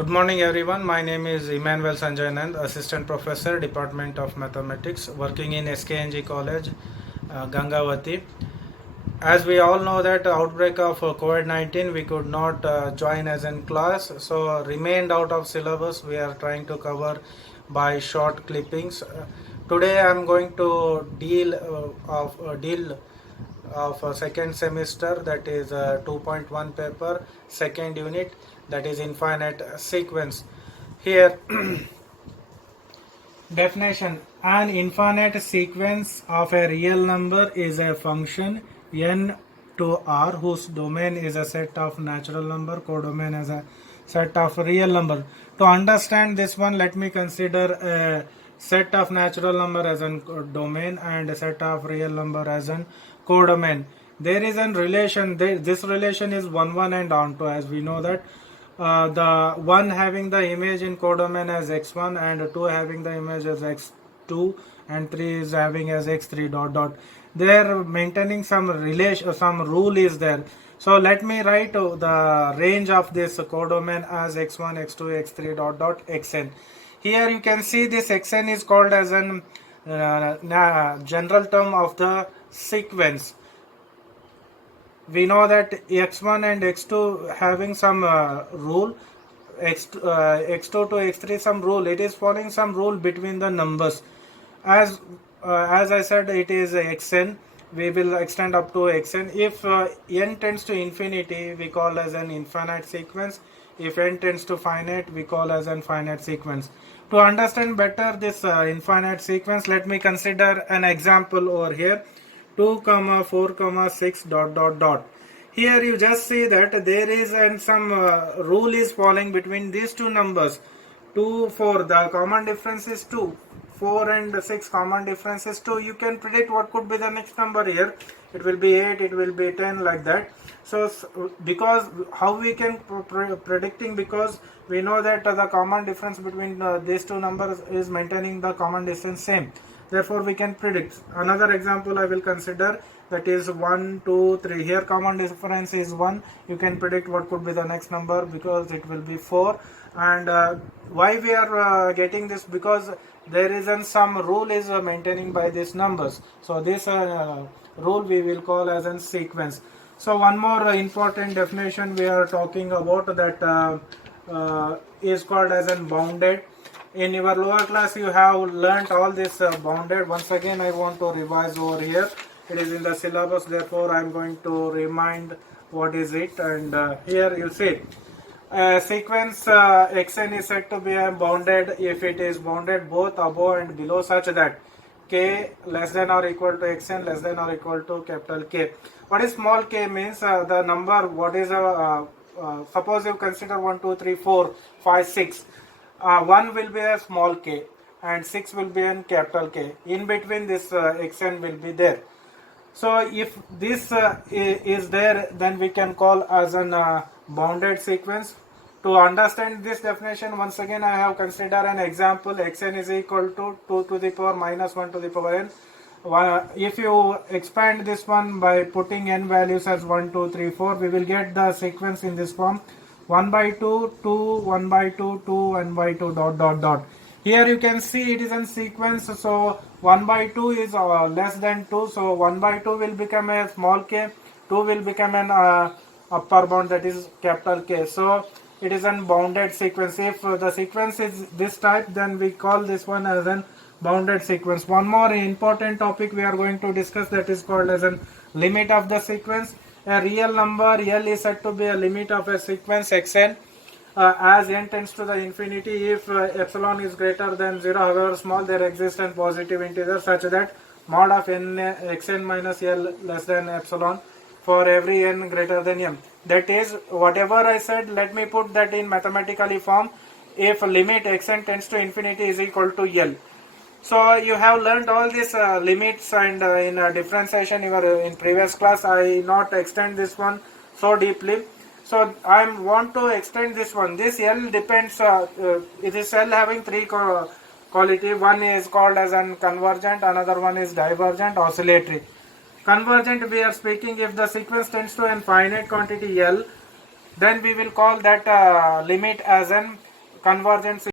Good morning, everyone. My name is Emmanuel Sanjay Nand, Assistant Professor, Department of Mathematics, working in SKNG College, Gangavati. As we all know that outbreak of COVID-19, we could not join as in class, so remained out of syllabus. We are trying to cover by short clippings. Today, I am going to deal of second semester, that is 2.1 paper, second unit, that is infinite sequence. Here definition: an infinite sequence of a real number is a function n to r whose domain is a set of natural number, codomain as a set of real number. To understand this one, let me consider a set of natural number as a domain and a set of real number as a codomain. There is a relation. This relation is 1 1 and onto, as we know that the one having the image in codomain as x1 and 2 having the image as x2 and 3 is having as x3 dot dot. They are maintaining some relation, some rule is there. So let me write the range of this codomain as x1, x2, x3 dot dot xn. Here you can see this xn is called as an general term of the sequence. We know that x1 and x2 having some rule, x2 to x3 some rule. It is following some rule between the numbers. As I said, it is xn. We will extend up to xn. If n tends to infinity, we call as an infinite sequence. If n tends to finite, we call as an finite sequence. To understand better this infinite sequence, let me consider an example over here. 2, 4, 6 dot dot dot. Here you just see that there is some rule is falling between these two numbers. 2, 4, the common difference is 2. 4 and 6 common difference is 2. You can predict what could be the next number here. It will be 8, it will be 10, like that. So because how we can predicting, because we know that the common difference between these two numbers is maintaining the common distance same. Therefore we can predict. Another example I will consider, that is 1, 2, 3. Here common difference is 1. You can predict what could be the next number, because it will be 4. And why we are getting this? Because there is some rule is maintaining by these numbers. So this rule we will call as a sequence. So one more important definition we are talking about, that is called as an bounded. In your lower class you have learnt all this bounded. Once again I want to revise over here. It is in the syllabus, therefore I am going to remind what is it. And here you see sequence xn is said to be bounded if it is bounded both above and below, such that k less than or equal to xn less than or equal to capital K. What is small k means? The number, what is suppose you consider 1, 2, 3, 4, 5, 6. 1 will be a small k and 6 will be a capital K. In between this xn will be there. So if this is there, then we can call as an bounded sequence. To understand this definition, once again I have considered an example. Xn is equal to 2 to the power minus 1 to the power n. If you expand this one by putting n values as 1, 2, 3, 4, we will get the sequence in this form: 1 by 2, 2, 1 by 2, 2, 1 by 2 dot dot dot. Here you can see it is in sequence. So 1 by 2 is less than 2. So 1 by 2 will become a small k. 2 will become an upper bound, that is capital K. So it is an bounded sequence. If the sequence is this type, then we call this one as an bounded sequence. One more important topic we are going to discuss, that is called as a limit of the sequence. A real number L is said to be a limit of a sequence xn as n tends to the infinity if epsilon is greater than 0. However small, there exists a positive integer such that mod of n xn minus L less than epsilon for every n greater than m. That is, whatever I said, let me put that in mathematically form. If limit xn tends to infinity is equal to L. So you have learned all these limits, and in differentiation in previous class I not extend this one so deeply. So I want to extend this one. This L depends, it is L having three quality. One is called as an convergent, another one is divergent, oscillatory. Convergent, we are speaking if the sequence tends to an finite quantity L, then we will call that limit as an convergence